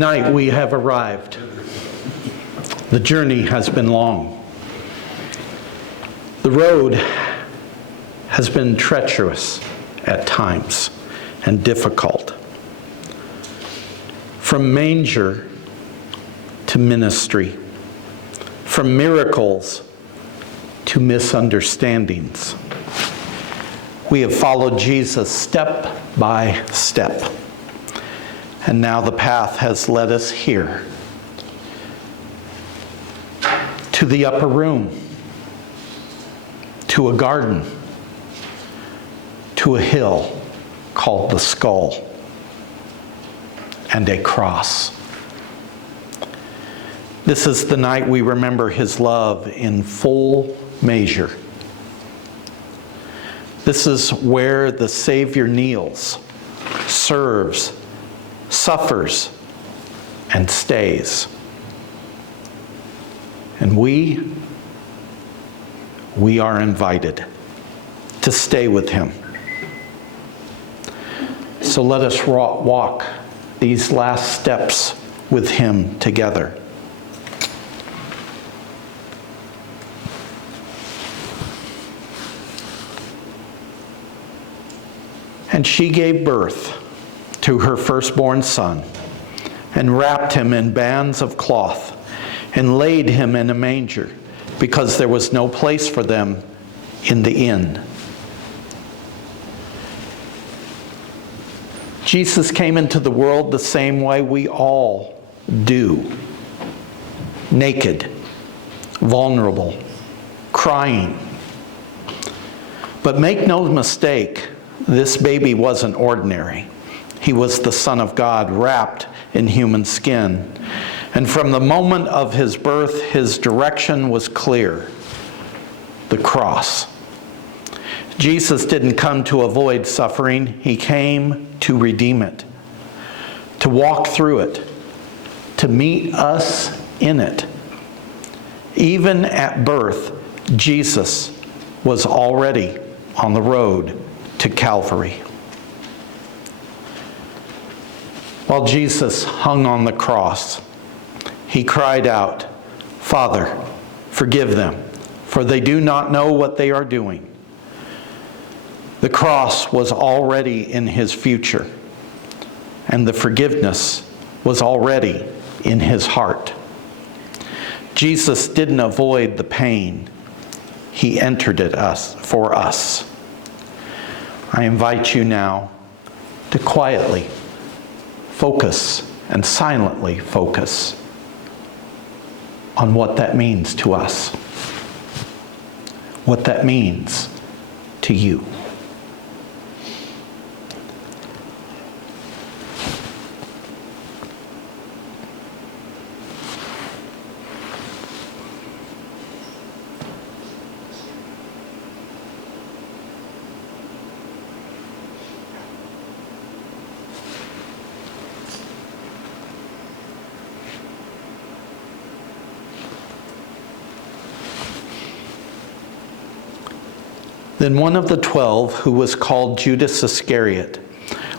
Tonight we have arrived. The journey has been long. The road has been treacherous at times and difficult. From manger to ministry, from miracles to misunderstandings. We have followed Jesus step by step. And now the path has led us here, to the upper room, to a garden, to a hill called the skull, and a cross. This is the night we remember his love in full measure. This is where the Savior kneels, serves, suffers, and stays. And we are invited to stay with him. So let us walk these last steps with him together. And she gave birth to her firstborn son, and wrapped him in bands of cloth, and laid him in a manger, because there was no place for them in the inn. Jesus came into the world the same way we all do. Naked, vulnerable, crying. But make no mistake, this baby wasn't ordinary. He was the Son of God, wrapped in human skin. And from the moment of his birth, his direction was clear: the cross. Jesus didn't come to avoid suffering. He came to redeem it, to walk through it, to meet us in it. Even at birth, Jesus was already on the road to Calvary. While Jesus hung on the cross, he cried out, "Father, forgive them, for they do not know what they are doing." The cross was already in his future, and the forgiveness was already in his heart. Jesus didn't avoid the pain. He entered it for us. I invite you now to quietly focus and silently focus on what that means to us, what that means to you. Then one of the 12, who was called Judas Iscariot,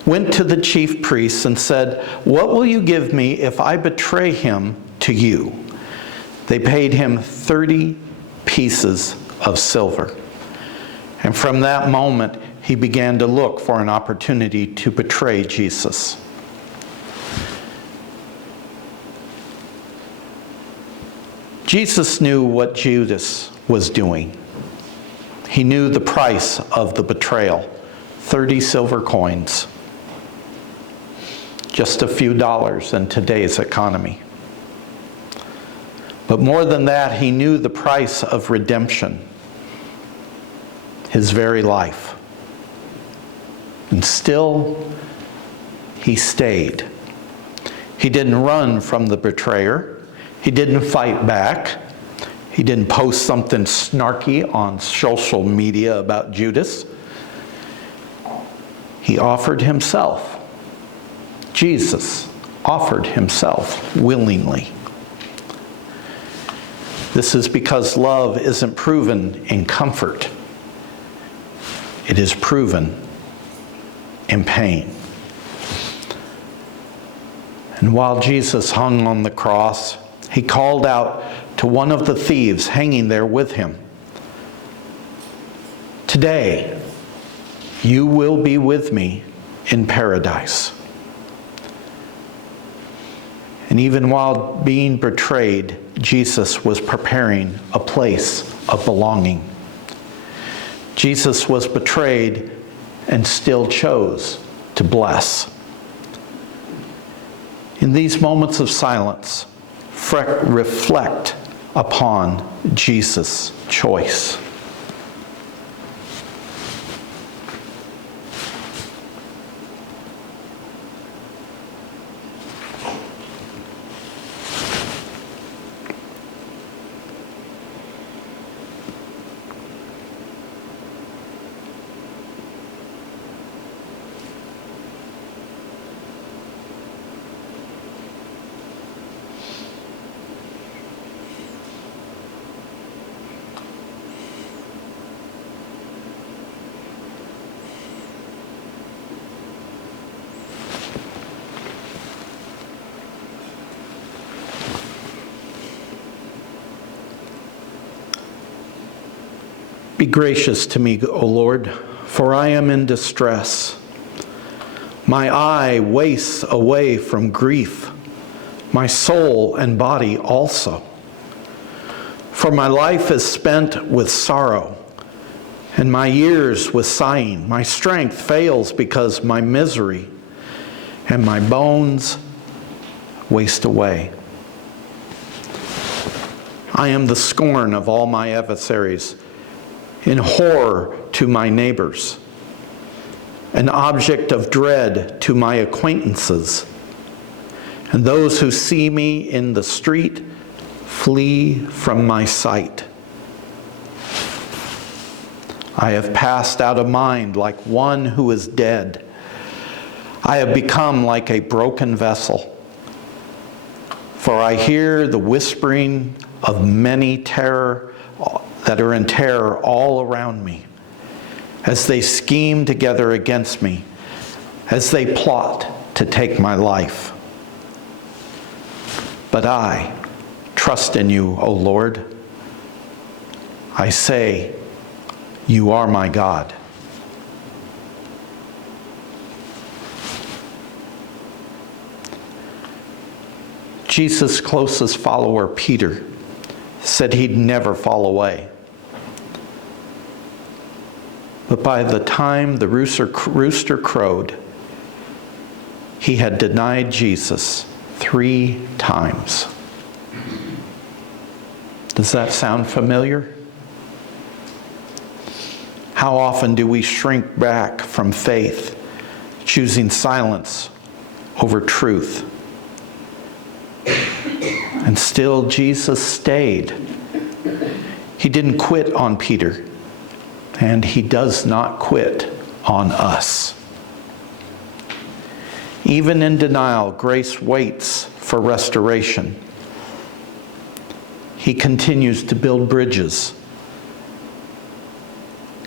went to the chief priests and said, "What will you give me if I betray him to you?" They paid him 30 pieces of silver. And from that moment, he began to look for an opportunity to betray Jesus. Jesus knew what Judas was doing. He knew the price of the betrayal, 30 silver coins. Just a few dollars in today's economy. But more than that, he knew the price of redemption, his very life. And still, he stayed. He didn't run from the betrayer. He didn't fight back. He didn't post something snarky on social media about Judas. He offered himself. Jesus offered himself willingly. This is because love isn't proven in comfort. It is proven in pain. And while Jesus hung on the cross, he called out to one of the thieves hanging there with him, "Today, you will be with me in paradise." And even while being betrayed, Jesus was preparing a place of belonging. Jesus was betrayed and still chose to bless. In these moments of silence, reflect upon Jesus' choice. Be gracious to me, O Lord, for I am in distress. My eye wastes away from grief, my soul and body also. For my life is spent with sorrow, and my years with sighing. My strength fails because my misery, and my bones waste away. I am the scorn of all my adversaries, in horror to my neighbors, an object of dread to my acquaintances, and those who see me in the street flee from my sight. I have passed out of mind like one who is dead. I have become like a broken vessel, for I hear the whispering of many that are in terror all around me, as they scheme together against me, as they plot to take my life. But I trust in you, O Lord. I say, you are my God. Jesus' closest follower, Peter, said he'd never fall away. But by the time the rooster crowed, he had denied Jesus 3 times. Does that sound familiar? How often do we shrink back from faith, choosing silence over truth? And still Jesus stayed. He didn't quit on Peter, and he does not quit on us. Even in denial, grace waits for restoration. He continues to build bridges,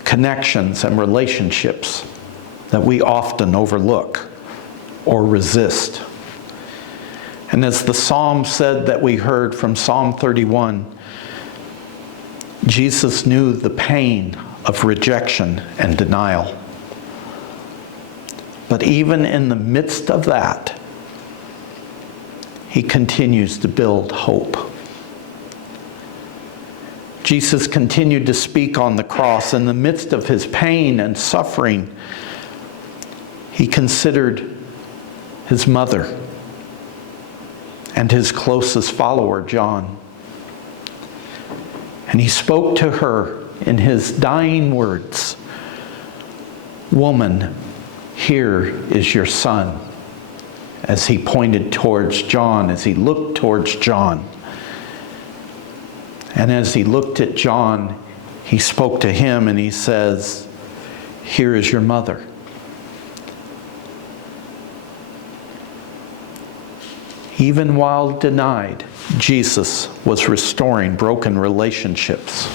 connections, and relationships that we often overlook or resist. And as the psalm said that we heard from Psalm 31, Jesus knew the pain of rejection and denial. But even in the midst of that, he continues to build hope. Jesus continued to speak on the cross. In the midst of his pain and suffering, he considered his mother and his closest follower, John. And he spoke to her in his dying words, "Woman, here is your son," as he pointed towards John, as he looked towards John. And as he looked at John, he spoke to him and he says, "Here is your mother." Even while denied, Jesus was restoring broken relationships.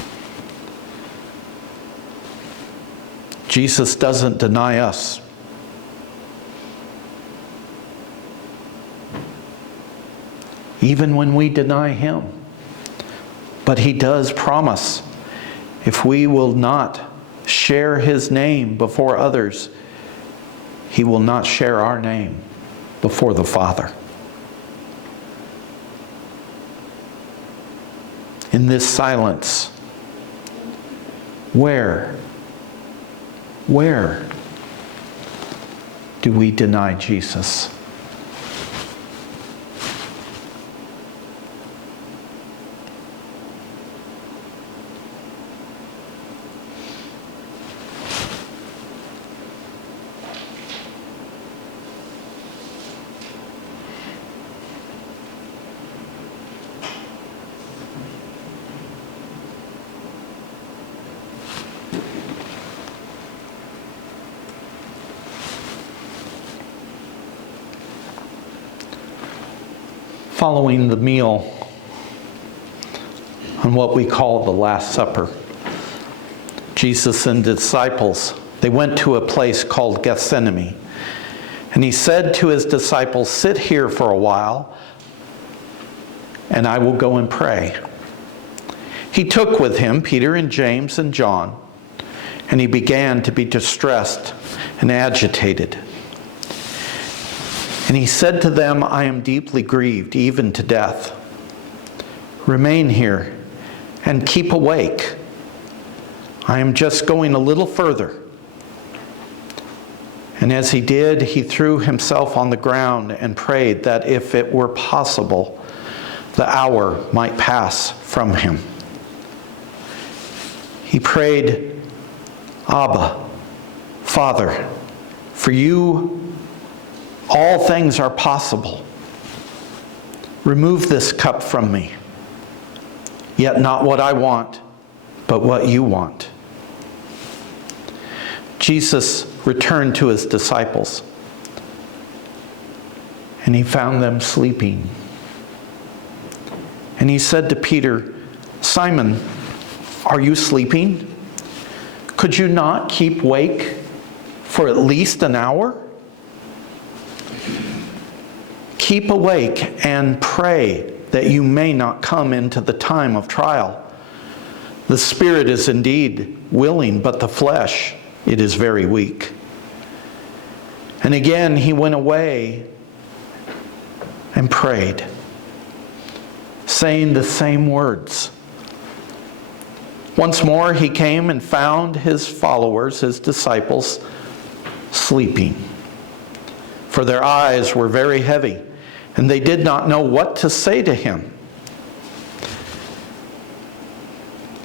Jesus doesn't deny us. even when we deny him. But he does promise, if we will not share his name before others, he will not share our name before the Father. In this silence, where do we deny Jesus? Following the meal on what we call the Last Supper, Jesus and the disciples, they went to a place called Gethsemane. And he said to his disciples, "Sit here for a while, and I will go and pray." He took with him Peter and James and John, and he began to be distressed and agitated. And he said to them, "I am deeply grieved, even to death. Remain here and keep awake. I am just going a little further." And as he did, he threw himself on the ground and prayed that if it were possible, the hour might pass from him. He prayed, "Abba, Father, for you all things are possible. Remove this cup from me. Yet not what I want, but what you want." Jesus returned to his disciples, and he found them sleeping. And he said to Peter, "Simon, are you sleeping? Could you not keep awake for at least an hour? Keep awake and pray that you may not come into the time of trial. The spirit is indeed willing, but the flesh, it is very weak." And again he went away and prayed, saying the same words. Once more he came and found his followers, his disciples, sleeping, for their eyes were very heavy, and they did not know what to say to him.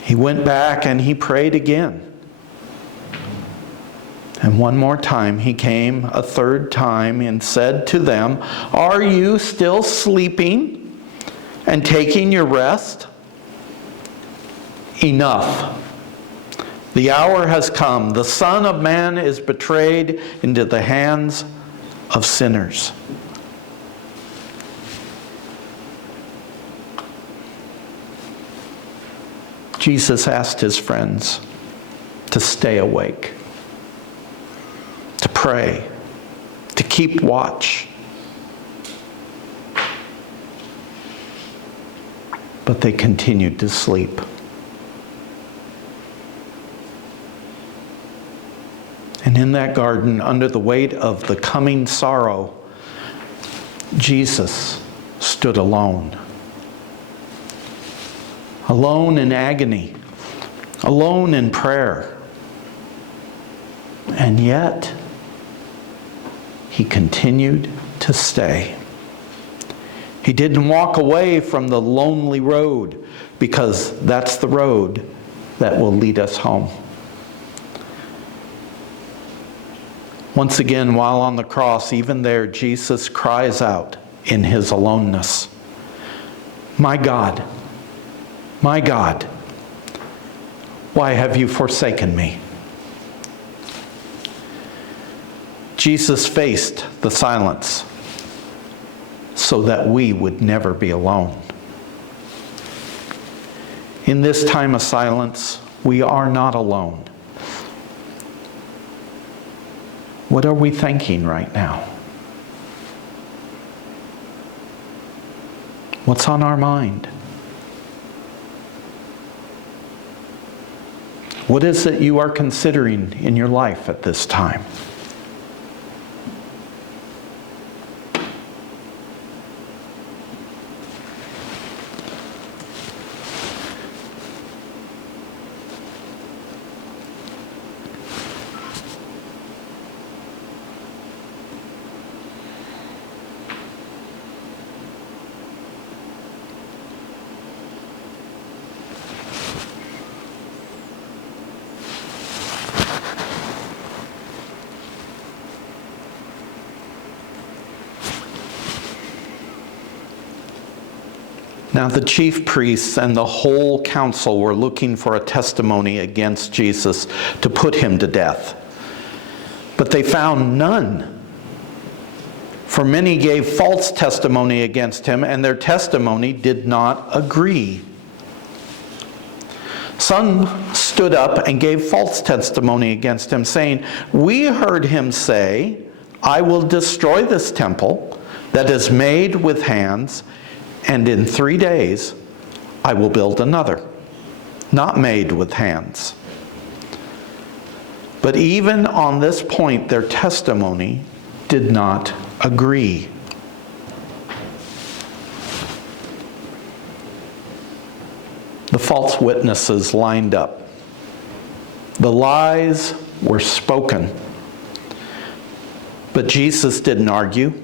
He went back and he prayed again. And one more time he came a third time and said to them, "Are you still sleeping and taking your rest? Enough. The hour has come. The Son of Man is betrayed into the hands of sinners." Jesus asked his friends to stay awake, to pray, to keep watch. But they continued to sleep. And in that garden, under the weight of the coming sorrow, Jesus stood alone. Alone in agony, alone in prayer. And yet, he continued to stay. He didn't walk away from the lonely road, because that's the road that will lead us home. Once again, while on the cross, even there, Jesus cries out in his aloneness, my God, why have you forsaken me?" Jesus faced the silence so that we would never be alone. In this time of silence, we are not alone. What are we thinking right now? What's on our mind? What is it you are considering in your life at this time? Now the chief priests and the whole council were looking for a testimony against Jesus to put him to death. But they found none. For many gave false testimony against him, and their testimony did not agree. Some stood up and gave false testimony against him, saying, "We heard him say, 'I will destroy this temple that is made with hands, and in 3 days I will build another, not made with hands.'" But even on this point, their testimony did not agree. The false witnesses lined up. The lies were spoken. But Jesus didn't argue.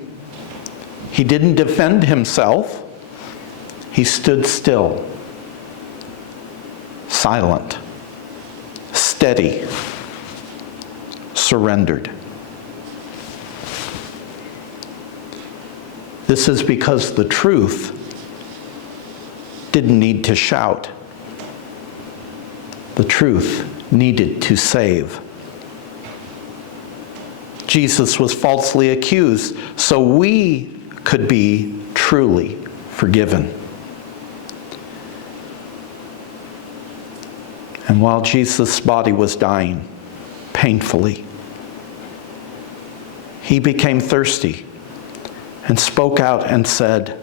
He didn't defend himself. He stood still, silent, steady, surrendered. This is because the truth didn't need to shout. The truth needed to save. Jesus was falsely accused, so we could be truly forgiven. And while Jesus' body was dying painfully, he became thirsty and spoke out and said,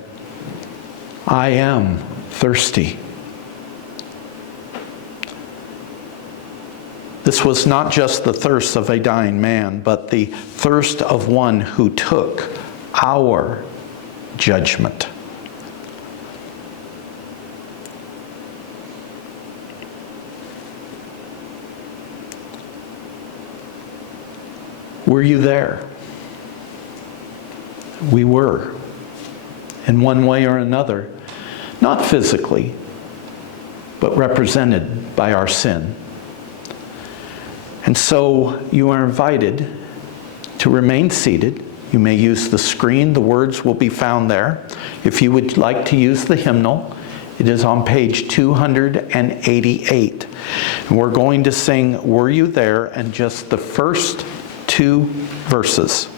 "I am thirsty." This was not just the thirst of a dying man, but the thirst of one who took our judgment. Were you there? We were, in one way or another, not physically, but represented by our sin. And so you are invited to remain seated. You may use the screen. The words will be found there. If you would like to use the hymnal, it is on page 288. And we're going to sing "Were You There?" and just the first 2 verses.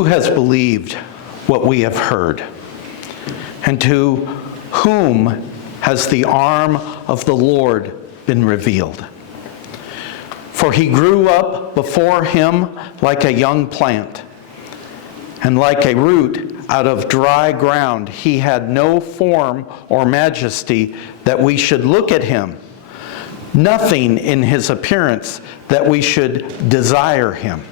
Who has believed what we have heard? And to whom has the arm of the Lord been revealed? For he grew up before him like a young plant, and like a root out of dry ground. He had no form or majesty that we should look at him, nothing in his appearance that we should desire him.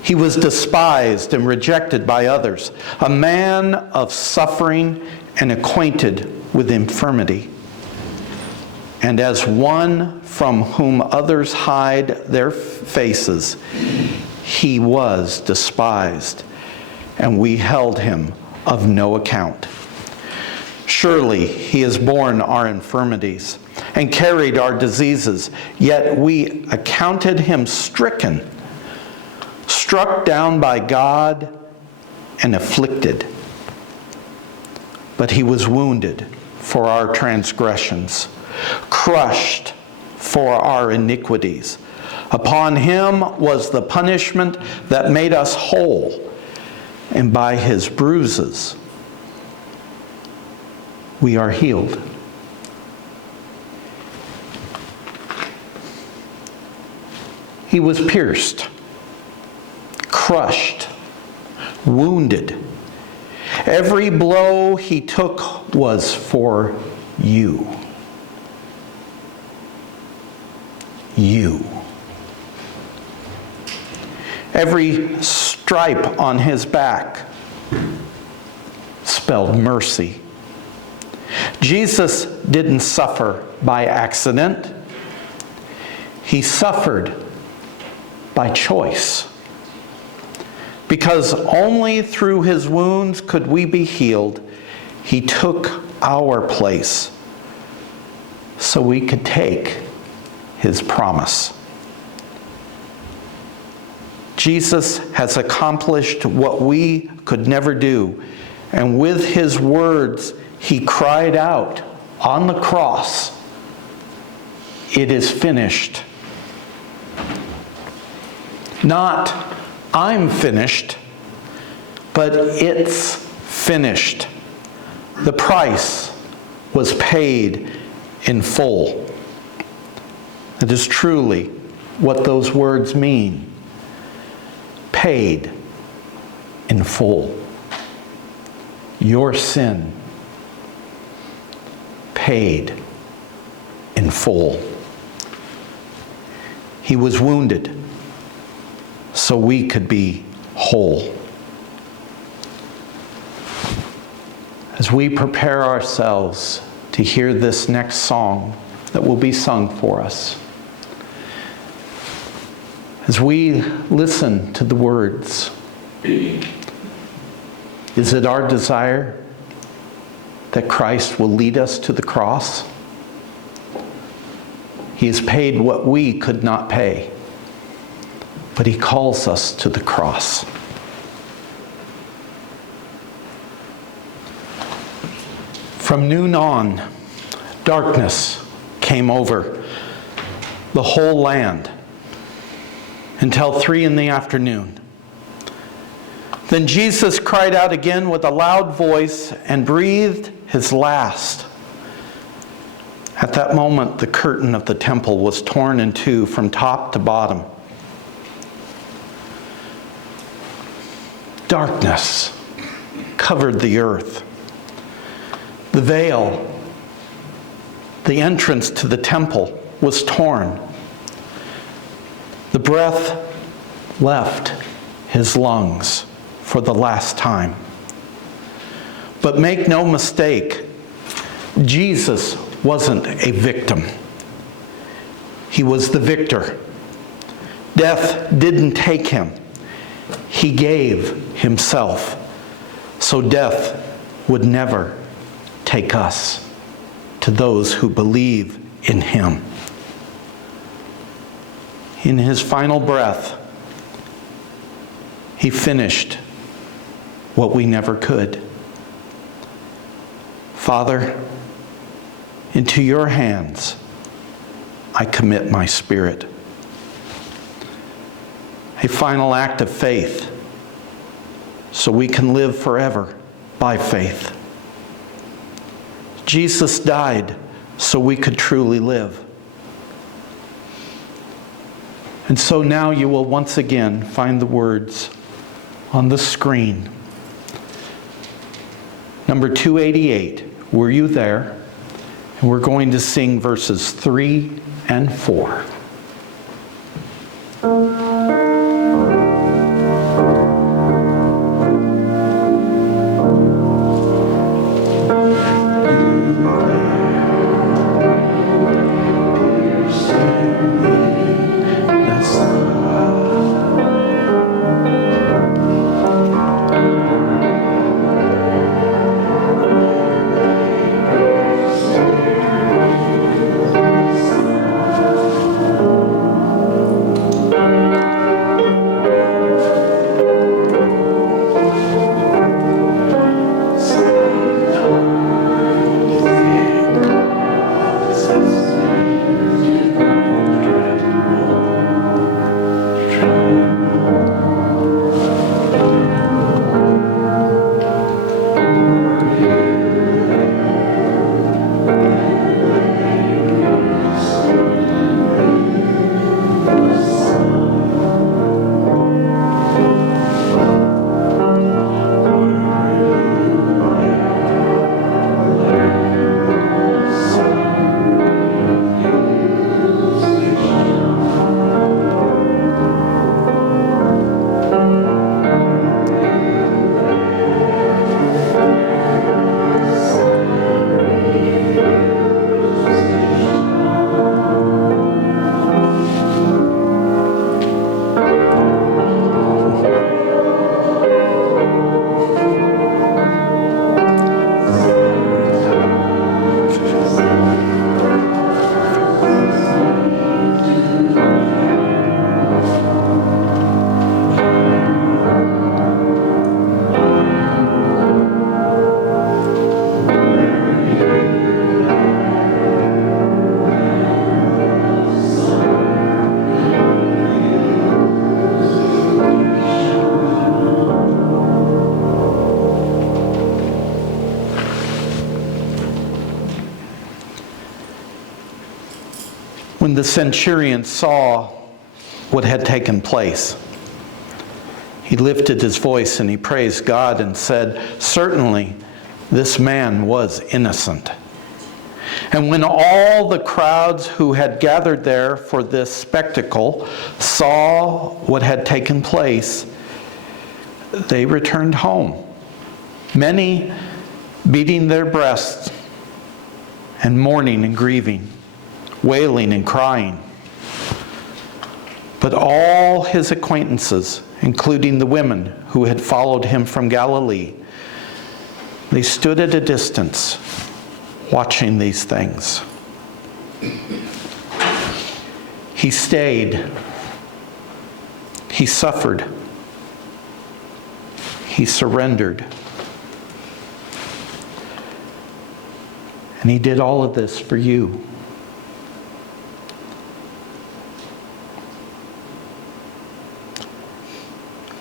He was despised and rejected by others, a man of suffering and acquainted with infirmity. And as one from whom others hide their faces, he was despised, and we held him of no account. Surely he has borne our infirmities and carried our diseases, yet we accounted him stricken, struck down by God, and afflicted. But he was wounded for our transgressions, crushed for our iniquities. Upon him was the punishment that made us whole, and by his bruises we are healed. He was pierced, crushed, wounded. Every blow he took was for you. You. Every stripe on his back spelled mercy. Jesus didn't suffer by accident. He suffered by choice. Because only through his wounds could we be healed, he took our place so we could take his promise. Jesus has accomplished what we could never do, and with his words, he cried out on the cross, "It is finished." Not, "I'm finished," but "it's finished." The price was paid in full. It is truly what those words mean. Paid in full. Your sin paid in full. He was wounded so we could be whole. As we prepare ourselves to hear this next song that will be sung for us, as we listen to the words, is it our desire that Christ will lead us to the cross? He has paid what we could not pay, but he calls us to the cross. From noon on, darkness came over the whole land until 3 p.m. Then Jesus cried out again with a loud voice and breathed his last. At that moment, the curtain of the temple was torn in two from top to bottom. Darkness covered the earth. The veil, the entrance to the temple, was torn. The breath left his lungs for the last time. But make no mistake, Jesus wasn't a victim. He was the victor. Death didn't take him. He gave himself, so death would never take us, to those who believe in him. In his final breath, he finished what we never could. Father, into your hands I commit my spirit. A final act of faith so we can live forever by faith. Jesus died so we could truly live. And so now you will once again find the words on the screen. Number 288, were you there? And we're going to sing verses 3 and 4. When the centurion saw what had taken place, he lifted his voice and he praised God and said, "Certainly this man was innocent." And when all the crowds who had gathered there for this spectacle saw what had taken place, they returned home, many beating their breasts and mourning and grieving, wailing and crying. But all his acquaintances, including the women who had followed him from Galilee, they stood at a distance watching these things. He stayed. He suffered. He surrendered. And he did all of this for you.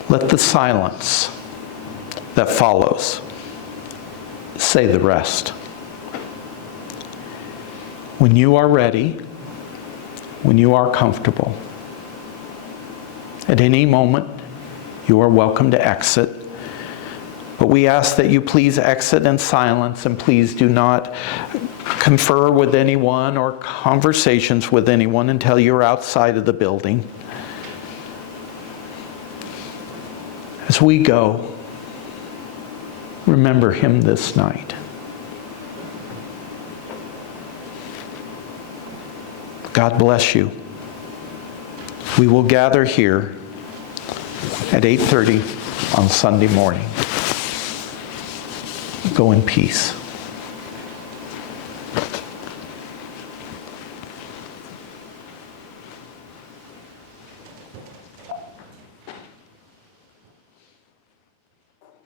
Let the silence that follows say the rest. When you are ready, when you are comfortable, at any moment, you are welcome to exit. But we ask that you please exit in silence, and please do not confer with anyone or conversations with anyone until you're outside of the building. As we go, remember him this night. God bless you. We will gather here at 8:30 on Sunday morning. Go in peace.